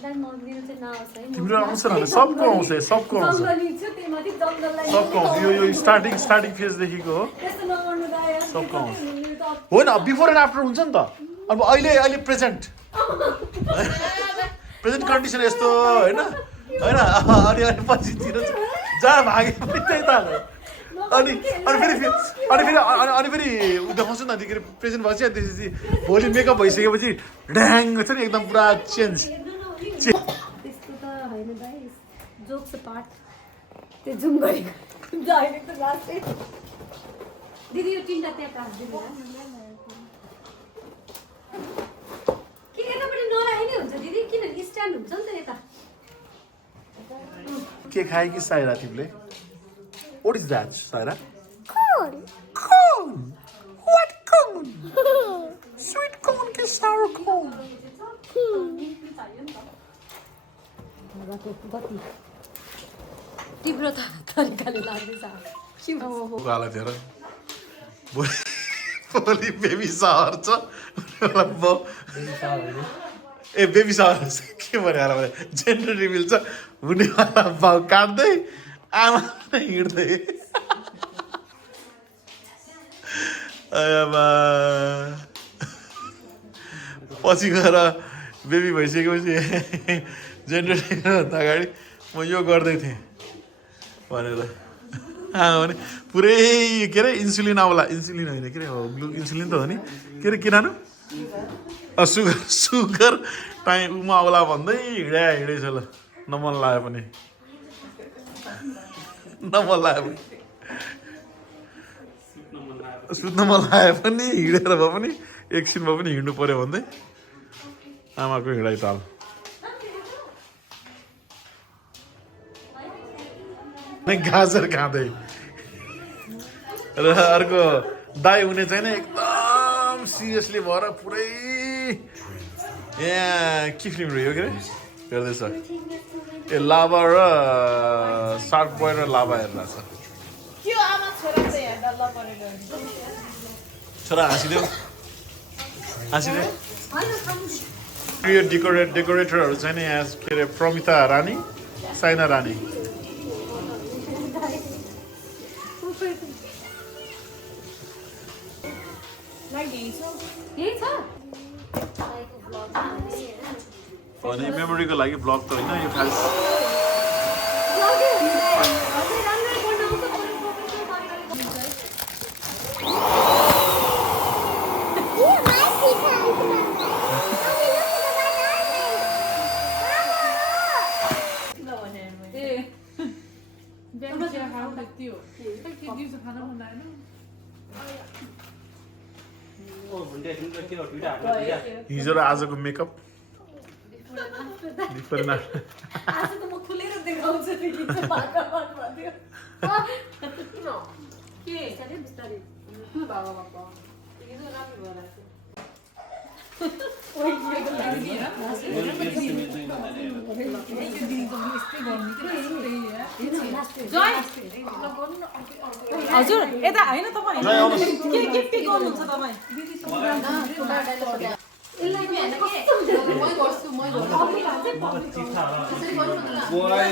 तिम्रो आउँछ न सबको आउँछ सबको आउँछ सबको आउँछ यो स्टार्टिङ फेजदेखिको हो सबको आउँछ होइन बिफोर एन्ड आफ्टर हुन्छ नि त अब अहिले प्रेजेन्ट कन्डिसन यस्तो होइन अनि पछितिर जहाँ भागे पनि त्यही त अनि फेरि देखाउँछु नि के अरे प्रेजेन्ट भएपछि त्यसपछि भोलि मेकअप भइसकेपछि ड्याङ छ नि एकदम पुरा चेन्ज त्यस्तो त होइन दाइ जोक्स पार्ट त्यो जुम गरेको डाइरेक्ट त लास्टै दिदी यो तिनटा त्यहाँ काट्दिनु कि यतापट्टि नराइ नै हुन्छ दिदी किन स्ट्यान्ड हुन्छ नि त यता के खाए कि साइरा तिमीले What is that, Saira? Corn. Corn! What corn? Sweet corn कि sour corn? तीव्रता तरिकाले लाग्दैछ गाला थियो र भोलि बेबी सावर छ ए बेबी सावर के भने होला भने जेन्डर रिभिल छ हुनेवाला भाउ काट्दै आमा हिँड्दै पछि गएर बेबी भइसकेपछि जेन्डर रिभिलभन्दा अगाडि म यो गर्दै थिएँ भनेर भने पुरै के अरे इन्सुलिन आउला इन्सुलिन होइन के अरे इन्सुलिन त हो नि के अरे किरानु सुगर टाइममा आउला भन्दै हिँडेछ ल नमन लाग्यो पनि नमन लाग्यो पनि सुत्न मन लाग्यो पनि हिँडेर भए पनि एकछिन भए पनि हिँड्नु पर्यो भन्दै आमाको हिँडाइ ताल गाजर खाँदै र अर्को दाई हुने छैन एकदम सिरियसली भएर पुरै यहाँ के फिल्म रह्यो के अरे हेर्दैछ ए लाभा र सार्क बोय र लाभा हेर्दैछ छोरा हाँसिदेऊ यो डेकोरेटरहरू छैन यहाँ के अरे प्रमिता रानी साइना रानी अनि मेमोरीको लागि ब्लग त होइन यो खास हिजो र आजको मेकअप डिफरेन्ट आज त म खुलेर देखाउँछु नि कि चाहिँ भाका भन्यो के सरे बिस्तारै बाबा बाबा यो राम्रो भइरहेको ओइ यो लागि हजुर यता हैन तपाईँ के गिफ्ट गर्नुहुन्छ तपाईँ बोय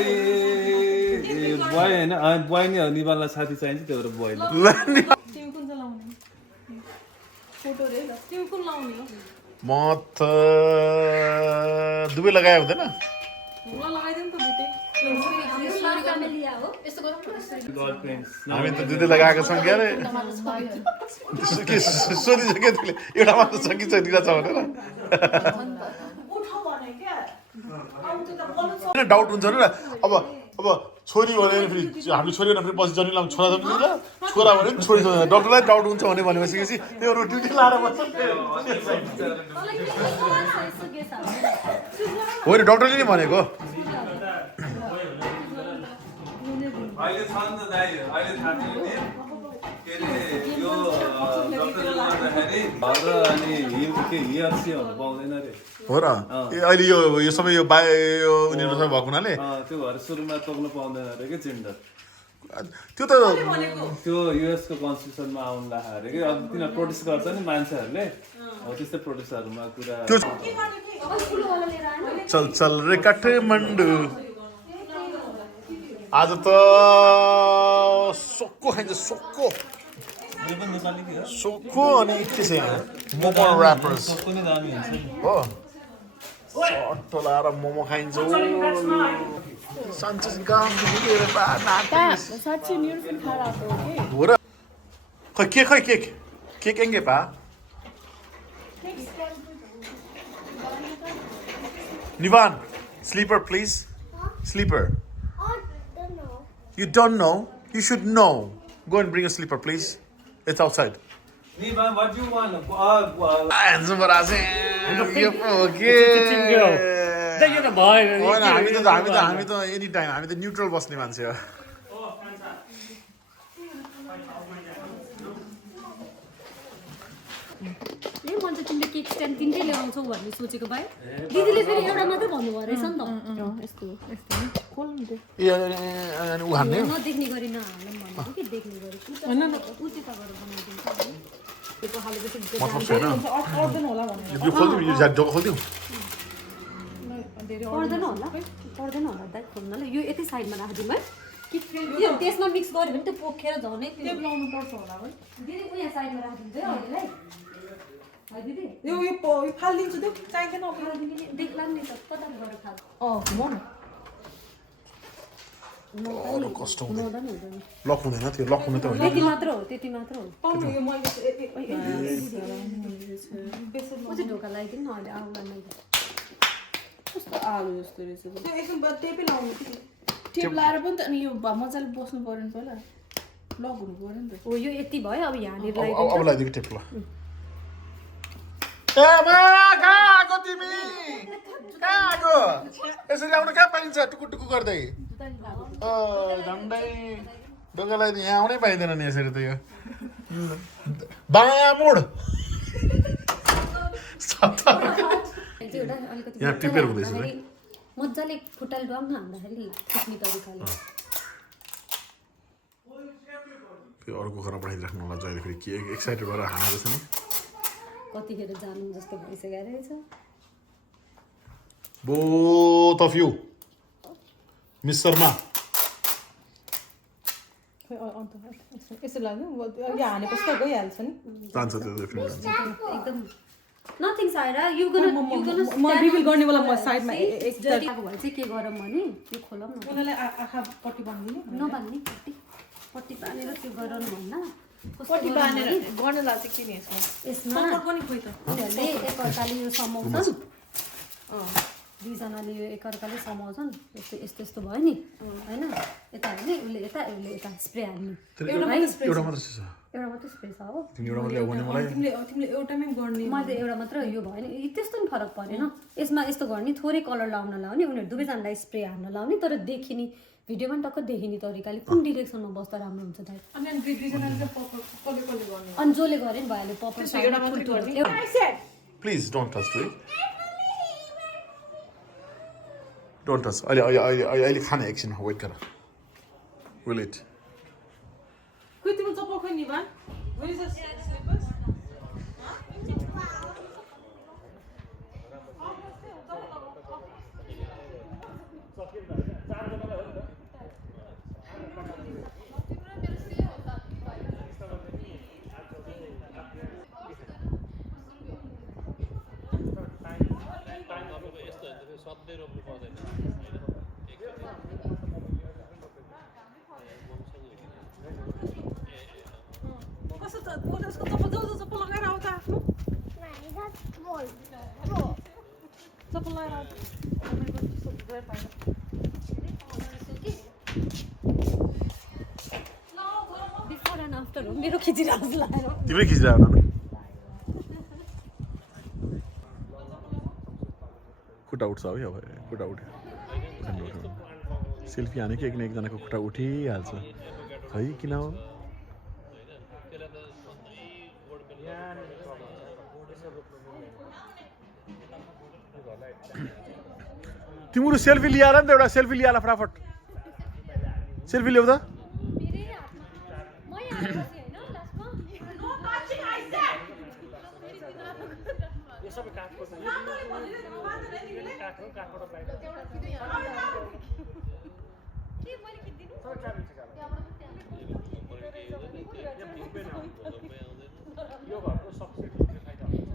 होइन बोय नै हो निवाला साथी चाहिन्छ त्यो भएर बोय तिमी कुन चाहिँ लाउने फोटो रे तिमी कुन लाउने हो म त दुवै लगाए हुँदैन ल लगाइदिउँ त बुटे हामी त दुधै लगाएको छौँ के अरे के सोधिसक्यो त्यसले एउटा मात्र छ कि छैन छ भनेर डाउट हुन्छ नि अब छोरी भने फेरि हामी छोरी भने फेरि पछि जन्मिलाम छोरा जन्मिन्छ छोरा भने पनि छोरी जन्मिन्छ डक्टरलाई डाउट हुन्छ भने भनेपछि त्यो ड्युटी लाएर बस्छ होइन डक्टरले नै भनेको अहिले छ नि त दाइ अहिले थाहा थियो नि के अरे यो डक्टरले गर्दाखेरि घर अनि हियर्सी हुनु पाउँदैन रे हो र ए अहिले यो सबै यो उनीहरू सबै भएको हुनाले त्यो भएर सुरुमा तोक्नु पाउँदैन रे के जेन्डर त्यो त त्यो युएसको कन्स्टिट्युसनमा आउनु लाग्यो अरे कि अब तिनीहरू प्रोटेस्ट गर्छ नि मान्छेहरूले हो त्यस्तै प्रोटेस्टहरूमा कुरा त्यो चल चल रे काठमाडौँ आज त सोक्को खाइन्छ सोक्को यो पनि नेपाली थियो सोक्को अनि के छ यहाँ मोमो ऱ्यापर्स सबको नै दामी हुन्छ नि हो सट्टो लाएर मोमो खाइन्छ साँच्चै गाउँदेखि लिएर साँच्ची मेरो पनि खाएर आएको हो कि हो र खै केक एङ्गे पा Nivan, sleeper please. Sleeper. You don't know? You should know. Go and bring a sleeper please. It's outside. Nivan, what do you want? Hands over us. You forget. यो त भयो होइन हामी त एनी टाइम हामी त neutral बस्ने मान्छे हो ए मैले त तिमीले केक स्ट्यान्ड तिनटै ल्याउँछौ भन्ने सोचेको भए दिदीले फेरि एउटा मात्रै भन्नुभयो रहेछ नि त यस्तो यस्तो खोल्नु दे ए अनि ऊ हान्ने नदेख्ने गरी नहालौँ भनेको कि देख्ने गरी उचित गरेर बनाइदिन्छ त्यो पखालेपछि म छैन अर्दैन होला भने यो खोल्दिउँ यो जग्गा खोल्दिउँ पर्दैन होला दाइ खोल्नलाई यो यतै साइडमा राखिदिउँ है कि यो त्यसमा मिक्स गऱ्यो भने त्यो पोखेर झनै त्यो लाउनु पर्छ होला है दिदी उयो साइडमा राखिदिन्छ है अहिलेलाई है दिदी यो फालिदिन्छु त्यो चाहिँदैन देख्ला नि त कता गएर खाल म अरू कस्तो हुँदैन हुँदैन हुँदैन लक हुँदैन त्यो लक हुने त होइन त्यति मात्र हो पाउनु यो मैले म चाहिँ ढोका लगाइदिनु न अहिले आउला नै कस्तो आलु जस्तो रहेछ त्यो एकदम टेपै लाउनु टेप लाएर पनि त अनि यो मजाले बस्नु पर्यो नि पहिला लक हुनु पर्यो नि त हो यो यति भयो अब यहाँनिर अब लगाइदिन्छ लगाइदिएको टेप ल ए मा कहाँ आएको तिमी कहाँ आएको यसरी आउनु कहाँ पाइन्छ टुकु टुकु गर्दै झन्डै ढोका लगाइदियो यहाँ आउनै पाइँदैन नि यसरी त यो बायाँ मुड यहाँ प्रिपेयर हुँदैछ है मजाले खुट्टाले डुवाउन हान्दाखेरि फुट्ने तरिकाले फेरि अर्को खरा पठाइदिराख्नु होला जहिले फेरि के एक्साइटेड भएर हानेको छ नि कतिखेर जानु जस्तो भइसकेको रहेछ both of you miss Sharma यसो लाग्यो यो हानेपछि त गइहाल्छ नि जान्छ त्यो फेरि एकदम नथिङ साइरा यु गन म रिभिल गर्ने बेला म साइडमा जति आएको भए चाहिँ के गरौँ भने यो खोलौँ न उनीहरूलाई आँखा पट्टी बाँधिदिनु नबान्ने पट्टी बाँधेर त्यो गराउनु भन्दा पट्टी बाँधेर गर्न लाग्छ के नि यसमा पनि खोइ त उनीहरूले एकअर्काले यो समाउँछन् दुईजनाले यो एकअर्काले समाउँछन् यस्तो यस्तो यस्तो भयो नि होइन यता हाल्ने उसले यता स्प्रे हाल्ने एउटा मात्र छ एउटा मात्रै स्प्रे छ हो तिमी एउटा मात्र ल्याऊ भने मलाई तिमीले एउटामै गर्ने मैले एउटा मात्र यो भयो नि त्यस्तो पनि फरक परेन यसमा यस्तो गर्ने थोरै कलर लाउन लाउने उनीहरू दुवैजनालाई स्प्रे हान्न लाउने तर देखिने भिडियोमा पनि टक्क देखिने तरिकाले कुन डिरेक्सनमा बस्दा राम्रो हुन्छ दाइ अनि दुईजनाले चाहिँ कसले गर्ने अनि जसले गरे नि भइहाल्यो पपर एउटा मात्रै गर्ने please don't touch to it don't touch अहिले खाने एकछिनमा वेट गर विल इट खोइ तिम्रो चप्पल खोइ नि भन स्लिपर्स बिफोर एन्ड आफ्टर हो मेरो खिचिरहेको लगाएर तिमीले खिचिरहेको न खुट्टा उठ्छ है अब खुट्टा उठ्यो सेल्फी हाने कि एकजनाको खुट्टा उठिहाल्छ है किन हो तिम्रो सेल्फी लिएर नि त एउटा सेल्फी लिएर फटाफट सेल्फी ल्याउ त सबै काठको छ यो काठ हो काठबाट बाहिर सबै ट्राभल टिका यो घरको सब्सिडी फाइदा हुन्छ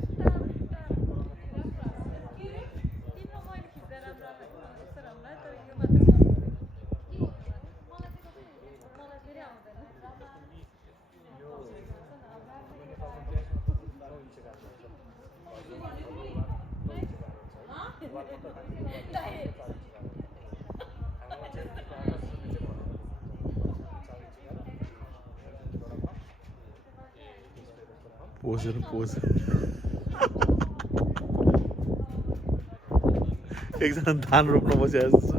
पोज एकजना धान रोप्न बसिरहेको छ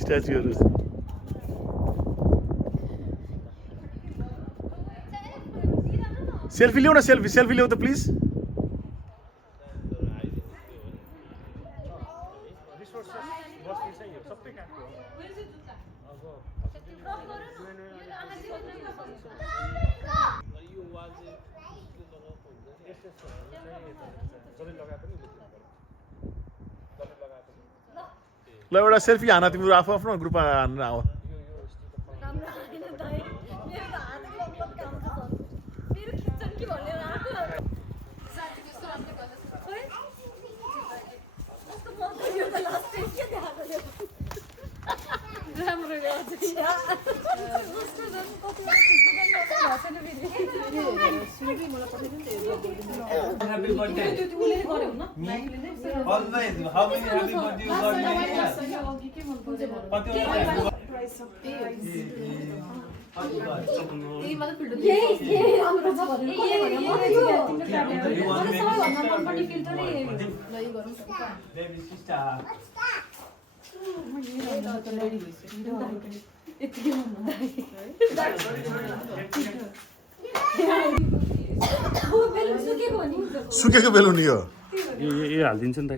स्ट्याचुहरू सेल्फी ल्याउ न सेल्फी ल्याउ त प्लिज ल एउटा सेल्फी हान तिम्रो आफू आफ्नो ग्रुपमा हान्न आऊ Happy birthday. Always. How many happy birthday you got me? सुकेको बेलुन यो यो हालिदिन्छ नि त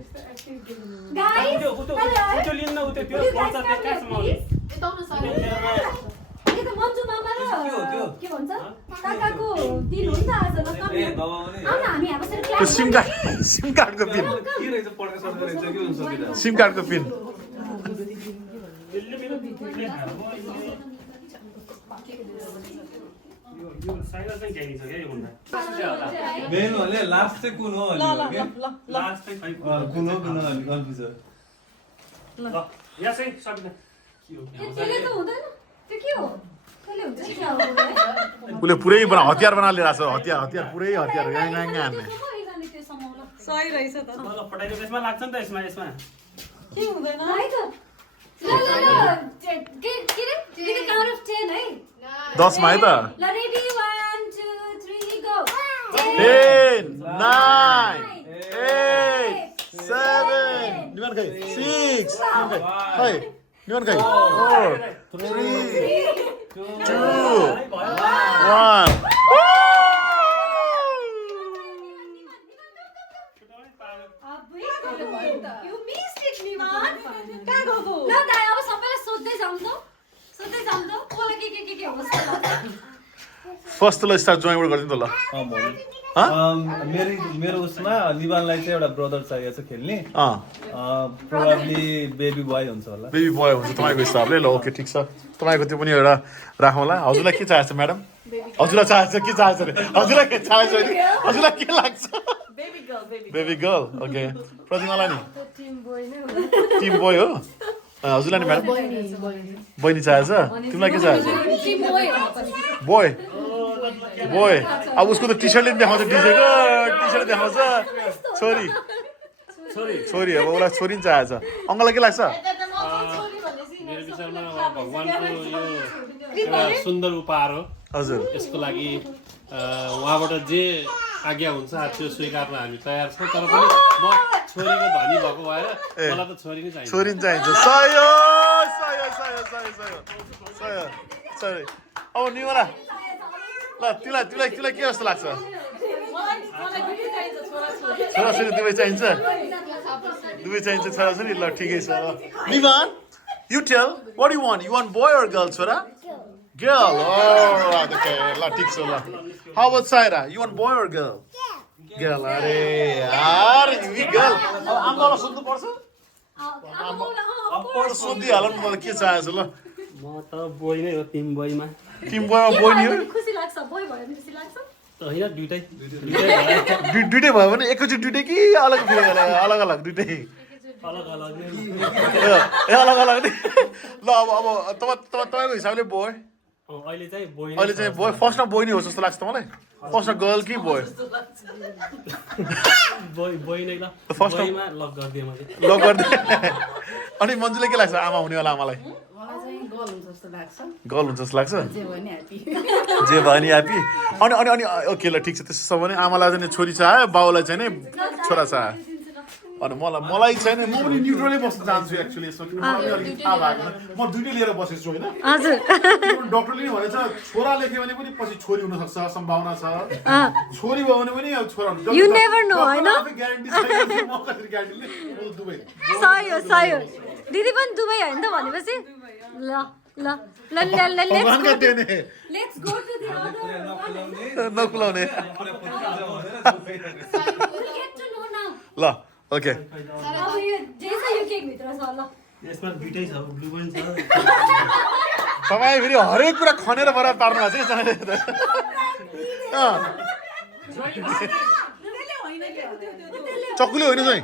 सिम कार्डको पिन सिम कार्डको पिन मेन भने लास्ट चाहिँ कुन हो लास्ट चाहिँ कुन हो कन्फ्युज ल यहाँ चाहिँ सकिन उसले पुरै हतियार बना लिएर हतियार पुरै हतियार हान्ने सही रहेछ त पठाइदियो यसमा लाग्छ नि त यसमा के हुँदैन 10 मा है त 10 9 8 7 निवान खै 6 खै निवान खै 4 3 2 1 फर्स्ट ल स्टार्ट जोइनबाट गरिदिनु त ल मेरो उसमा निवानलाई चाहिँ एउटा ब्रदर चाहिएको छ खेल्ने प्रोबब्ली बेबी बोय हुन्छ होला बेबी बोय हुन्छ तपाईँको हिसाबले ल ओके ठिक छ तपाईँको त्यो पनि एउटा राखौँला हजुरलाई के चाहिएको छ म्याडम हजुरलाई चाहिएको छ के चाहिएको छ हजुरलाई के चाहिएको छ हजुरलाई के लाग्छ बेबी गर्ल ओके प्रतिमालाई नि टिम बोय हो हजुरलाई नि म्याडम बहिनी चाहिएको छ तिमीलाई के चाहिएको छ बोय बोय अब उसको त टी सर्टले पनि देखाउँछ डिजेको टी सर्ट देखाउँछ छोरी अब उसलाई छोरी पनि चाहिएको छ अङ्कललाई के लाग्छ मेरो विचारमा भगवानको यो एउटा सुन्दर उपहार हो हजुर यसको लागि उहाँबाट जे आज्ञा हुन्छ त्यो स्वीकार्न हामी तयार छौँ तर पनि म छोरीको धनी भएको भएर मलाई त छोरी नै चाहिन्छ छोरी पनि चाहिन्छ सही अब निवाला ल तिमीलाई के जस्तो लाग्छ छोराछोरी दुवै चाहिन्छ छोराछोरी ल ठिकै छ निवान you tell what you want boy or girl छोरा गर्ल ल ठिक छ ल how about Saira you want boy or girl girl अरे यार यी गर्ल अब आमालाई सोध्नु पर्छ सोधिहाल नि मलाई के चाहेछ ल म त बोइ नै हो टिम बोइमा टिम बोयमा बोइनी हो खुसी लाग्छ बोय भयो भने खुसी लाग्छ होइन दुइटै दुइटै भयो भने एकैचोटि दुइटै कि अलग अलग अलग दुइटै अलग अलग नै ए अलग अलग नि ल अब तपाईँको हिसाबले बोय अहिले चाहिँ बोइ नै अहिले चाहिँ बोय फर्स्टमा बोय नै हो जस्तो लाग्छ मलाई फर्स्टमा गर्ल कि बोय बोइ नै ल First of- बोइमा लक गरिदिएँ मैले ल गरिदिए अनि मन्जुले के लाग्छ आमा हुनेवाला आमालाई मलाई चाहिँ गर्ल हुन्छ जस्तो लाग्छ गर्ल हुन्छ जस्तो लाग्छ जे भयो नि ह्याप्पी जे भयो नि ह्याप्पी अनि अनि अनि ओके ल ठिक छ त्यसो छ भने आमालाई चाहिँ छोरी चाह्यो बाउलाई चाहिँ नि छोरा चाह्यो अनि मलाई चाहिँ नि म पनि न्युट्रलै बस्न चाहन्छु एक्चुअली यसमा किनभने मलाई अलिकति थाहा भएको छैन। म दुइटै लिएर बसेको छु होइन हजुर डक्टरले नि भनेछ छोरा लेख्यो भने पनि पछि छोरी हुनसक्छ सम्भावना छ छोरी भयो भने पनि अब छोरा हुन्छ You never know, होइन? ग्यारेन्टी छैन म कसरी ग्यारेन्टी लिने दुबई सही हो दिदी पनि दुबई होइन त भनेपछि ल ल ल ल ल भगवानका देने let's go to the other नकुलाउने गेट टु नो नाउ ल ओके अब यो जे छ यो केक भित्र छ ल यसमा दुइटै छ ब्लु पनि छ तपाईँ फेरि हरेक कुरा खनेर बराबर पार्नु भएको छ कि चक्कुले होइन चाहिँ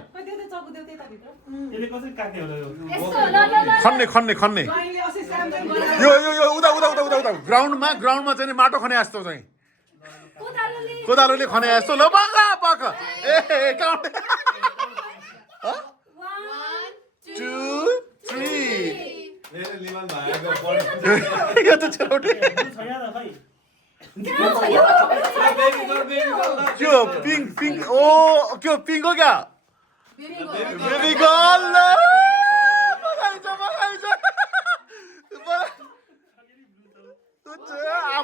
यसले कसरी काट्ने होला यो यस्तो ल ल ल खन्ने खन्ने यो यो यो उता उता उता उता उता ग्राउन्डमा चाहिँ नि माटो खने जस्तो चाहिँ कोदालोले खने जस्तो ल बाका बाका ए काउन्ट 1 2 3 मेरो लिमन भाइको बडी यो त चौटे छैन त खै त्यो पिङ्क ओ त्यो पिङ्क हो क्या बेबी गर्ल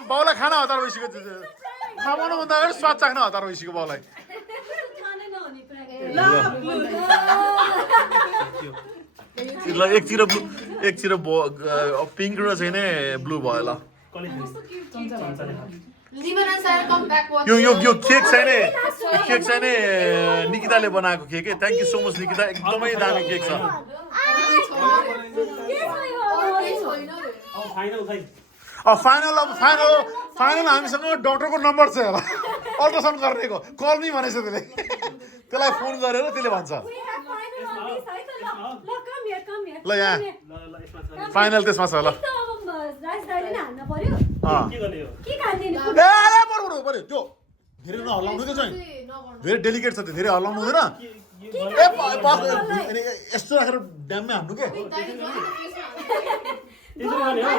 बाउलाई खाना हतार भइसक्यो खानु भन्दा अगाडि स्वाद चाख्न हतार भइसक्यो बाउलाई ल एकतिर पिङ्क र चाहिँ नै ब्लू भयो ल यो केक चाहिँ नि निकिताले बनाएको केक है thank you so much Nikita एकदमै दामी केक छ फाइनल हामीसँग डक्टरको नम्बर छ होला अल्ट्रासाउन्ड गर्नेको कल नि भनेछ त्यसले त्यसलाई फोन गरेर त्यसले भन्छ ल यहाँ फाइनल त्यसमा छ ल के गर्ने हो पर्यो त्यो धेरै नहल्लाउनु क्या चाहिँ धेरै डेलिकेट छ त्यो धेरै हल्लाउनु हुँदैन यस्तो राखेर ड्याममै हान्नु के यसो गर्ने हो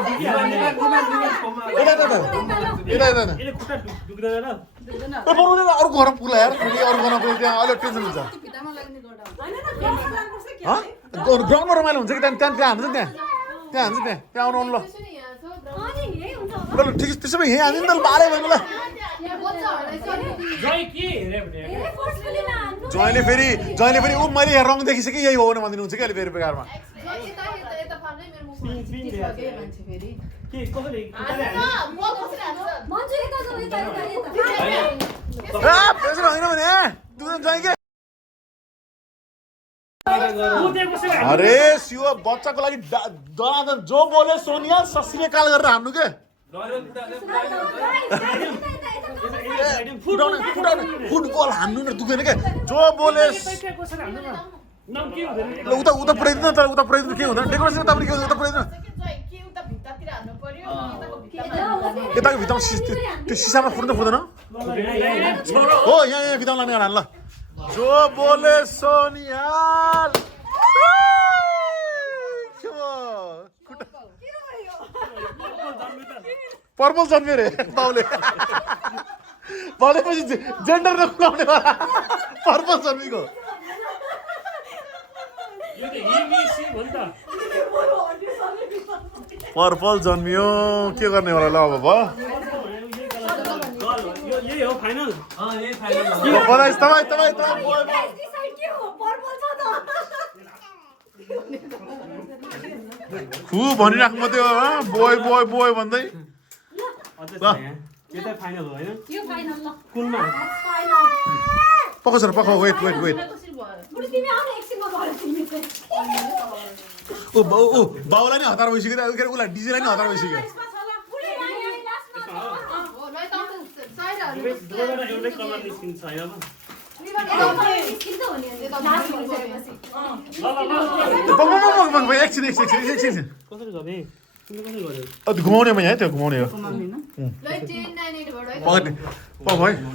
यसले खुट्टा दुख्दैन र अर्को घर पुला यार अरू गर्न पुग्यो त्यहाँ अलिक टेन्सन हुन्छ ग्राउन्डमा रमाइलो हुन्छ कि त्यहाँ हान्छ त्यहाँ हान्छ त्यहाँ आउनु आउनु ल ल ठिक त्यसो भए यहीँ हान्यो नि त बाह्रै भयो ल ज्वाइँले फेरि ऊ मैले यहाँ रङ देखिसकेँ यही हो भने भनिदिनुहुन्छ कि अहिले फेरि बेकारमा के कसरी पैसा होइन भने दुईजना ज्वाइँ के अरे शिव बच्चाको लागि दनादन जो बोले सोनिया ससुरे काल गरेर हान्नु के फुटबल हान्नु न दुख्दैन के जो बोले ल उता पुऱ्याइदिनु त उता पुऱ्याइदिनु के हुँदैन डेकोरेसन तपाईँ के उता पुऱ्याइदिनु यताको भित्तामा त्यो सिसामा फुट्नु फुट्दैन हो यहाँ भित्तामा लाने हान ल जो बोले सोनिया पर्पल जन्मियो रे बाउले पछि जेन्डर नखुलाउने पर्पल जन्मिको पर्पल जन्मियो के गर्ने होला ल अब यही हो फाइनल खु भनिराख्नु मात्रै हो बोय बोय बोय भन्दै यो त फाइनल हो हैन यो फाइनल ल कुनमा फाइनल पकाउँछ र पकाउ वेट कसरी भयो बुढी तिमी आउन एकछिनमा भयो तिमी चाहिँ ओ बाउलाई नै हतार भइसक्यो के अरे उसलाई डिजेलाई नै हतार भइसक्यो बुढी यहाँ लास्टमा एउटै कलर निस्किन्छ होइन एकछिन कसरी गर्ने तिमीले कसरी गर्यौ घुमाउने है त्यो घुमाउने हो भाइ 1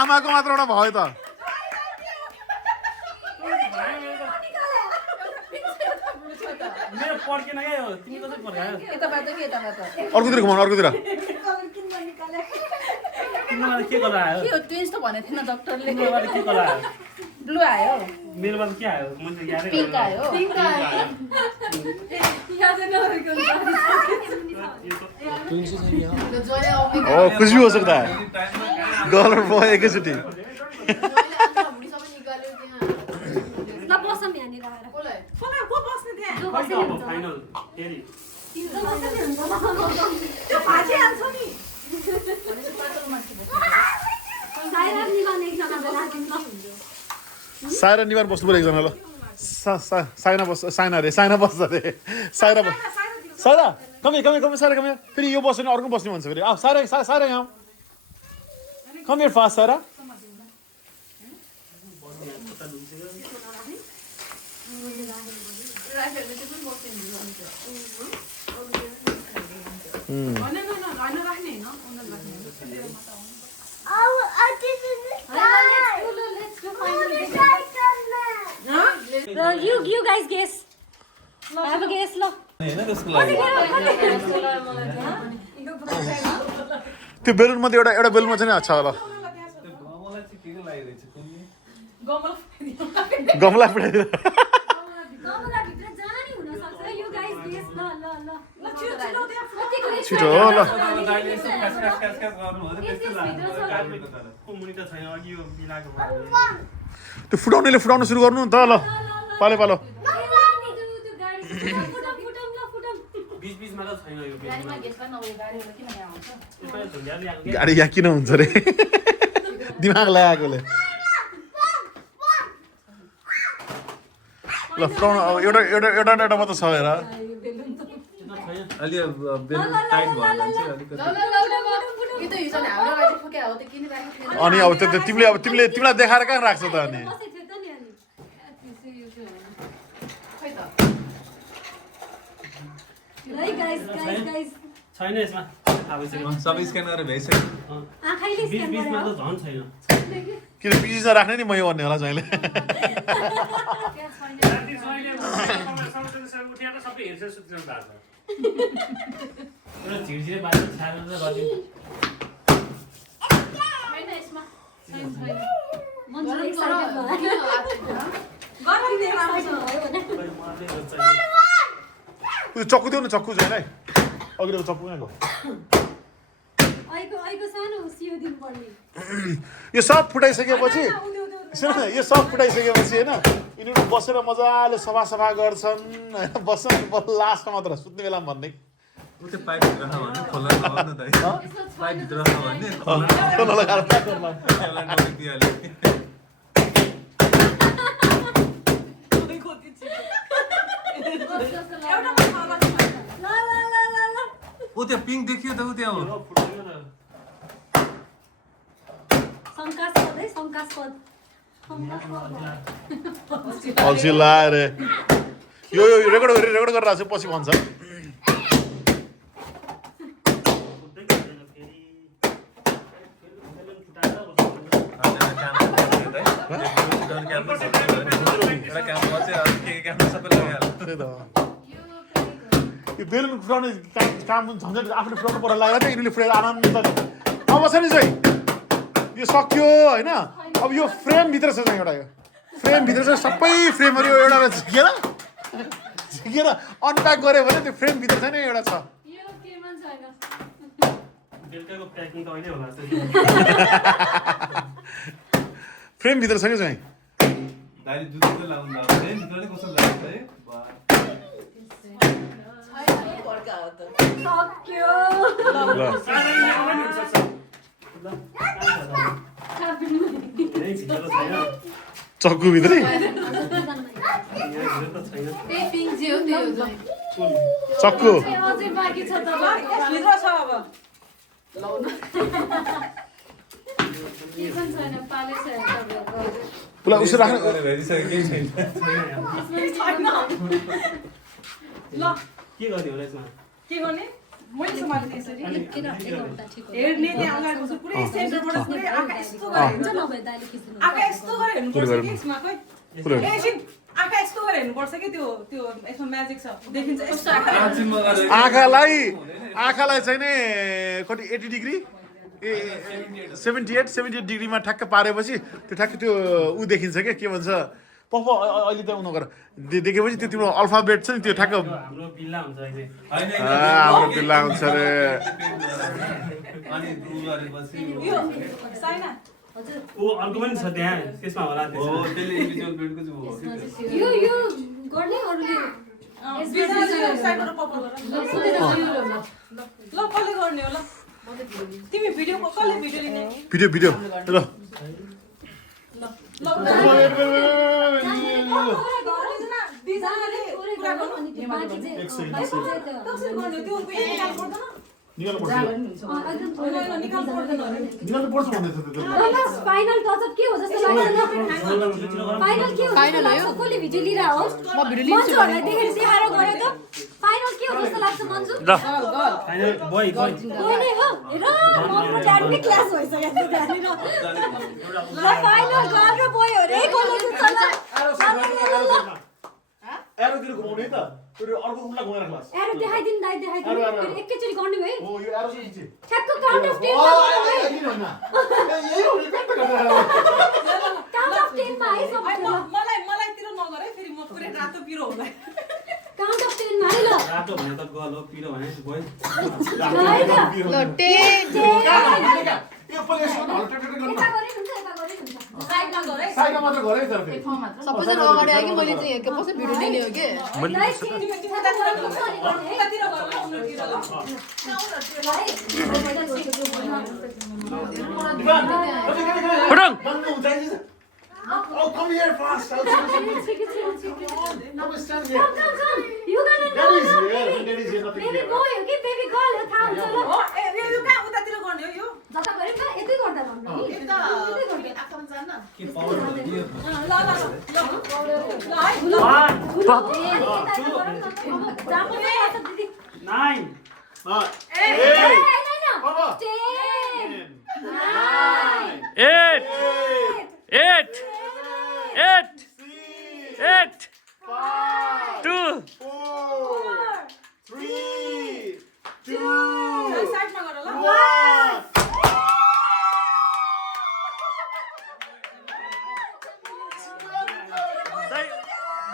आमाको मात्र एउटा भयो त मेरो पड्केन क्या यो तिमी कसरी पड्कायो अर्कोतिर घुमाउनु अर्कोतिर तिमीलाई के कलर आयो ट्विन्स त भनेको थिएन डक्टरले तिमीलाई के कलर आयो ब्लू आयो मेरोमा त के आयो मैले यादै पिङ्क आयो कुछ भी हो सकता है डलर भयो एकैचोटि ल बसम यहाँनिर आएर फाइनल फेरि साइरा निवार बस्नु पर्यो एकजना ल साइना बस्छ साइना बस्छ अरे साइरा बस्छ साइरा कमी साइरा कमी फेरि यो बस्यो भने अर्को बस्ने भन्छ फेरि साइरा यहाँ come here fast Saira You guys guess. Have a guess ल हैन त्यसको लागि त्यो बेलुन मध्ये एउटा बेलुनमा चाहिँ नि अच्छा होला मलाई चाहिँ के लागिरहेछ कुनै गमला पुऱ्याइदिएर गमला भित्र जानी हुन सक्छ you guys guess ल छिटो हो ल दाइले यसो कास गर्नु हो त्यस्तो लाग्यो मुनि त छैन अघि यो मिलाएको भयो त्यो फुटाउनेले फुटाउन सुरु गर्नु नि त ल पालो बीचमा त छैन यो गाडी यहाँ किन हुन्छ रे दिमाग लगाएकोले ल फुटाउन अब एउटा मात्र छ हेर अलि बेल टाइट भयो भने चाहिँ अलिकति अनि अब तिमीलाई देखाएर कहाँ राख्छ त अनि छैन यसमा थाहा भइसक्यो सबै स्क्यान गरेर भ्याइसक्यो बीचमा त झन् छैन किन पिजीमा राख्ने नि म यो भन्ने होला जहिले उठेर सबै हेर्छ सुत्नु थाल्छ एउटा झिरझिरे बाटो छाडेर चाहिँ गरिदिनु चक्कु देऊ न चक्कु छैन है अघिको चक्कु कहाँ गयो यो सब फुटाइसकेपछि सुन न यो सब फुटाइसकेपछि होइन यिनीहरू बसेर मजाले सफा गर्छन् होइन बस्छन् लास्टमा मात्र सुत्ने बेलामा भन्ने उते पाइप भित्र छ भने खोला नगर्नु त है पाइप भित्र छ भने खोला लगाएर प्याक गर्न त्यसलाई नदिइहाल्यो ऊ त्यहाँ पिङ्क देखियो त ऊ त्यहाँ हो अल्छी लाएर यो रेकर्ड गरिरहेको छु पछि भन्छ यो बेलुन फुटाउने काम झन्झट आफूले फुटाउनु पर्दा लाग्दा चाहिँ यिनीहरूले फुटाएर आनन्द अब छ नि चाहिँ यो सक्यो होइन अब यो फ्रेमभित्र छ चाहिँ एउटा यो फ्रेमभित्र चाहिँ सबै फ्रेमहरू एउटा झिकेर अनप्याक गऱ्यो भने त्यो फ्रेमभित्र चाहिँ नि एउटा छ बेलुकाको प्याकिङ त अहिले होला फ्रेमभित्र छ कि चाहिँ दाइले दुध चाहिँ लाउनु भएको है भित्र नै कस्तो लाग्छ है चक्कुभित्रै चक्कु अझै बाँकी छ त भित्र छ अब के पनि छैन पाले छ पुला उसो राख्नु हेरिसके केही छैन ल के गर्ने होला यसमा के गर्ने मैले सम्हालेँ यसरी के राख्दै गर्दा ठिक हो हेर्ने त्यहाँ अगाडि बस्नु पुरै सेन्टरबाट पुरै आँखा यस्तो गरेर हुन्छ नभए दाइले खिच्नु आँखा यस्तो गरेर हेर्नुपर्छ कि यसमा खोइ ए एकछिन आँखा यस्तो गरेर हेर्नुपर्छ कि त्यो त्यो यसमा म्याजिक छ देखिन्छ यस्तो आँखा आँखालाई चाहिँ नि कति 80 डिग्री ए 78 डिग्रीमा ठ्याक्क पारेपछि त्यो ठ्याक्क त्यो ऊ देखिन्छ क्या के भन्छ पप अहिले त उनीहरू देखेपछि त्यो तिम्रो अल्फाबेट छ नि त्यो ठ्याक्क हाम्रो बिल्ला हुन्छ अहिले हाम्रो बिल्ला हुन्छ रे अनि उ गरेपछि यो साइना ऊ अर्को पनि छ त्यहाँ त्यसमा होला हो त्यसले इन्डिभिजुअल बेडको चाहिँ हो यो गर्ने अरूले साइडबाट पप ल कसले गर्ने हो ल तिमी भिडियो कसले भिडियो लिने भिडियो ल फाइनल टचअप के हो जस्तो लाग्छ फाइनल के हो फाइनल हो कसले भिडियो लिइरा हो म भिडियो लिन्छु मन्जुहरूलाई देखेर तिहार गरे त फाइनल के हो जस्तो लाग्छ मन्जु फाइनल बोय नै हो हेर म ड्याडी नै क्लास भइसक्यो त्यो ड्याडी ल फाइनल गर्ल र बोय हो रे कसले जित्छ ल एरोतिर घुमाउने त त्यो अर्को उल्टा घुमाएर क्लास एरो देखाइदिनु दाइ देखाइदिनु एकैचोटी गर्ने भयो हो यो एरो चाहिँ पछि ठ्याक्क काउन्ट अफ 10 मा यही हो नि कता काउन्ट अफ 10 मा है सबै मलाई तिर नगर है फेरि म पुरै रातो पिरो होला काउन्ट अफ 10 मा है ल रातो भने त गल हो पिरो भने बोय ल 10 यो पलेसन हल टटट गर्न यता गरे हुन्छ यता गरे हुन्छ साइडमा गर है साइडमा मात्र गरे तर फेरि सबैजना अगाडि आयो कि मैले चाहिँ हेरेको कसै भिडियो लिने हो कि दाइ तिमी उतातिर उतातिर गर उनीतिर ल फुटङ Oh, come here fast. I'll come stand here. You gonna know. That is here. That is here. Nothing Baby here. boy हो कि baby girl हो थाहा हुन्छ ल हो ए यो कहाँ उतातिर गर्ने हो यो जता गरे पनि यतै गर्दा भन्नु नि यतै गर्दा आफम जान्न के पावर दियो दिदी 9 8 2 3 2 साइडमा गर ल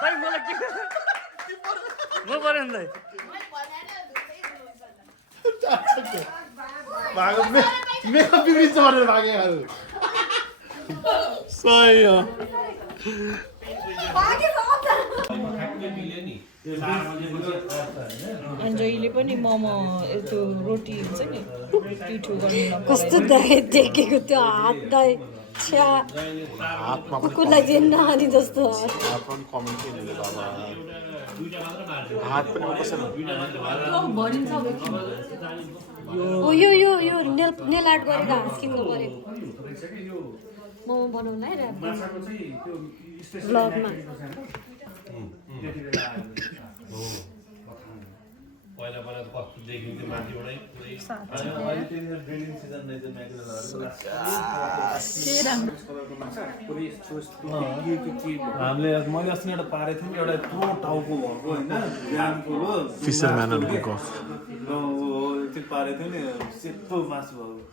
दाइ मलाई के म परे नि दाइ भागो मेकअप बिग्रिन्छ भनेर भागेहरू सही हो अन्जयले पनि मोमो त्यो रोटी हुन्छ नि पिठो गर्नु कस्तो देखेको त्यो हात दाइ छ्या कुकुरलाई जे नहानी जस्तो हात पनि कमेन्ट केले बाबा हात पनि कसरी ओ यो नेल आर्ट गरेर हाँस किन्नु पर्यो मोमो बनाउन है ऱ्याप भ्लगमा पहिला पहिला कस्तो देखिन्थ्यो माथिबाटै पुरै अहिले त्यही ब्रिडिङ सिजन नै चाहिँ हामीले मैले अस्ति एउटा पारेको थिएँ नि एउटा यत्रो टाउको भएको होइन बिहानको हो फिसरम्यानहरूको गफ त्यो पारेको थियो नि सेतो मासु भएको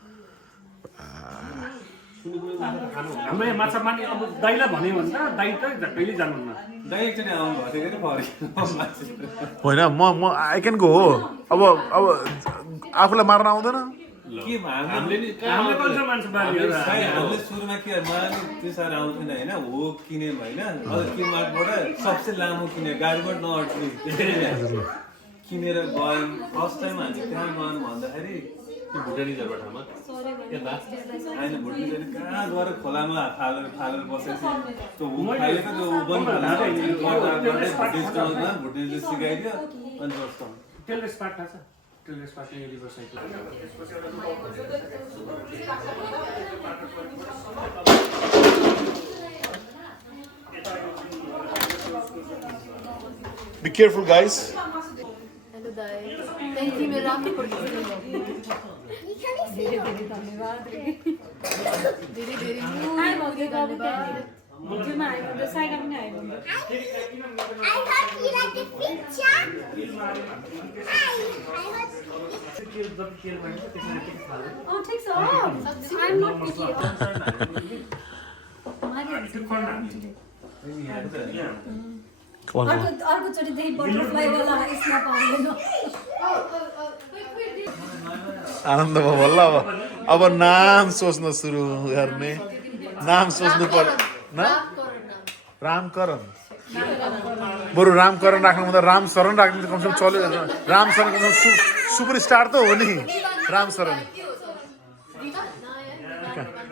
हाम्रो यहाँ माछा मार्ने अब दाइलाई भन्यो भने त दाइ त कहिले जानुहुन्न दाइ एकचोटि आउनु भएको थियो कि फर्यो होइन म आई क्यान गो हो अब आफूलाई मार्न आउँदैन के हामीले नि हामीले कन्छ मान्छे बारीहरू हामीले सुरुमा के मलाई नि त्यो साह्रो आउँथेन होइन हो किन्यौँ होइन अझ किनमार्टबाट सबसे लामो किन्यो गाडीबाट नअट्ने किनेर गयौँ फर्स्ट टाइम हामी त्यहाँ गयौँ भन्दाखेरि भुटानी जग्गामा यता होइन भुटानी कहाँ गएर खोलामा फालेर बसेपछि त्यो हुम खालेको त्यो उबन भुटानीले सिकाइदियो अनि बस्छौँ टेलरेस पार्क थाहा छ tailrace park river side Be careful, guys. Hello दाइ थ्याङ्क यू मेरो राम्रो पर्फर्मेन्स धेरै धेरै धन्यवाद धेरै धेरै आयो भोलि धन्यवाद भिडियोमा आयो भने साइडमा पनि आयो भने ठिक छ I'm not picky. अर्कोचोटिदेखि बटरफ्लाईवाला यसमा पाउँदैन आनन्द भयो बल्ल अब नाम सोच्न सुरु गर्ने नाम सोच्नु पर्यो रामकरण बरु रामकरण राख्नु भन्दा रामशरण राख्नु त कमसेकम चल्यो रामशरण सुपरस्टार त हो नि रामशरण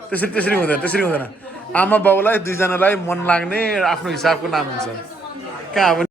त्यसरी हुँदैन आमा बाउलाई दुईजनालाई मन लाग्ने आफ्नो हिसाबको नाम हुन्छ कहाँ अब